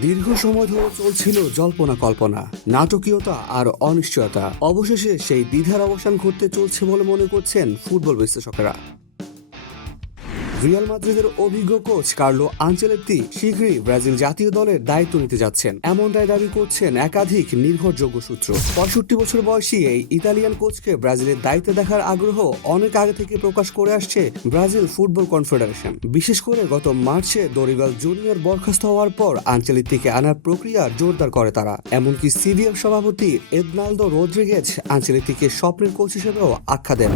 দীর্ঘ সময় ধরে চলছিল জল্পনা কল্পনা, নাটকীয়তা আর অনিশ্চয়তা। অবশেষে সেই দ্বিধার অবসান ঘটতে চলছে বলে মনে করছেন ফুটবল বিশ্লেষকেরা। রিয়াল মাদ্রিদের অভিজ্ঞ কোচ কার্লো আনচেলত্তি শীঘ্রই ব্রাজিল জাতীয় দলের দায়িত্ব নিতে যাচ্ছেন, এমনটাই দাবি করছেন একাধিক নির্ভরযোগ্য সূত্র। 65 বছর বয়সী এই ইতালিয়ান কোচকে ব্রাজিলের দায়িত্বে দেখার আগ্রহ অনেক আগে থেকে প্রকাশ করে আসছে ব্রাজিল ফুটবল কনফেডারেশন। বিশেষ করে গত মার্চে দরিবাল জুনিয়র বরখাস্ত হওয়ার পর আনচেলত্তিকে আনার প্রক্রিয়া জোরদার করে তারা। এমনকি সিভিএফ সভাপতি এদনালদো রদ্রিগেজ আনচেলত্তিকে স্বপ্নের কোচ হিসেবেও আখ্যা দেন।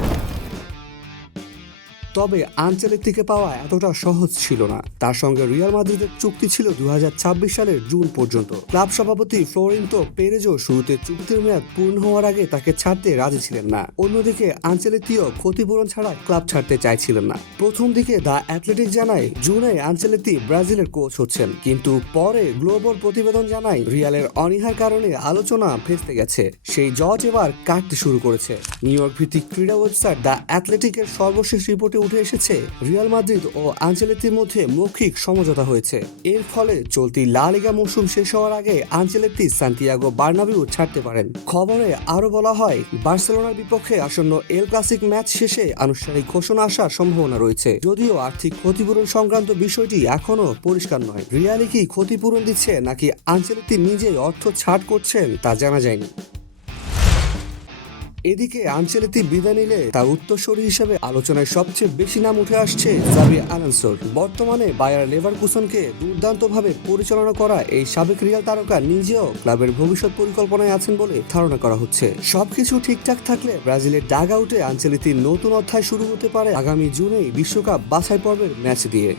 তবে আনচেলত্তিকে পাওয়া এতটা সহজ ছিল না। তার সঙ্গে রিয়াল মাদ্রিদের চুক্তি ছিল 2026 সালের জুন পর্যন্ত। ক্লাব সভাপতি ফ্লোরেন্তো পেরেজও শুরুতে চুক্তির মেয়াদ পূর্ণ হওয়ার আগে তাকে ছাড়তে রাজি ছিলেন না। অন্যদিকে আনচেলত্তিও ক্ষতিপূরণ ছাড়া ক্লাব ছাড়তে চাইছিলেন না। প্রথম দিকে দ্য অ্যাথলেটিক জানায় জুনে আনচেলত্তি ব্রাজিলের কোচ হচ্ছেন, কিন্তু পরে গ্লোবল প্রতিবেদন জানায় রিয়ালের অনীহার কারণে আলোচনা ভেস্তে গেছে। সেই জট এবার কাটতে শুরু করেছে। নিউ ইয়র্ক ভিত্তিক ক্রীড়া ওয়েবসাইট দ্য অ্যাথলেটিকের সর্বশেষ রিপোর্টে উঠে এসেছে রিয়াল মাদ্রিদ ও আনচেলত্তির মধ্যে মৌখিক সমঝোতা হয়েছে। এর ফলে চলতি লা লিগা মৌসুম শেষ হওয়ার আগে আনচেলত্তি সান্তিয়াগো বার্নাবিউ ছাড়তে পারেন। খবরে আরো বলা হয় বার্সেলোনার বিপক্ষে আসন্ন এল ক্লাসিক ম্যাচ শেষে আনুষ্ঠানিক ঘোষণা আসার সম্ভাবনা রয়েছে, যদিও আর্থিক ক্ষতিপূরণ সংক্রান্ত বিষয়টি এখনো পরিষ্কার নয়। রিয়ালই কি ক্ষতিপূরণ দিচ্ছে নাকি আনচেলত্তি নিজেই অর্থ ছাড় করছেন তা জানা যায়নি। এদিকে আনচেলত্তি বিদায় নিলে তার উত্তরসূরি হিসেবে আলোচনায় সবচেয়ে বেশি নাম উঠে আসছে জাভি আলোনসোর। বর্তমানে বায়ার লেভারকুসেনকে দুর্দান্তভাবে পরিচালনা করা এই সাবেক রিয়াল তারকা নিজেও ক্লাবের ভবিষ্যৎ পরিকল্পনায় আছেন বলে ধারণা করা হচ্ছে। সবকিছু ঠিকঠাক থাকলে ব্রাজিলের ডাগ আউটে আনচেলত্তির নতুন অধ্যায় শুরু হতে পারে আগামী জুনেই বিশ্বকাপ বাছাই পর্বের ম্যাচ দিয়ে।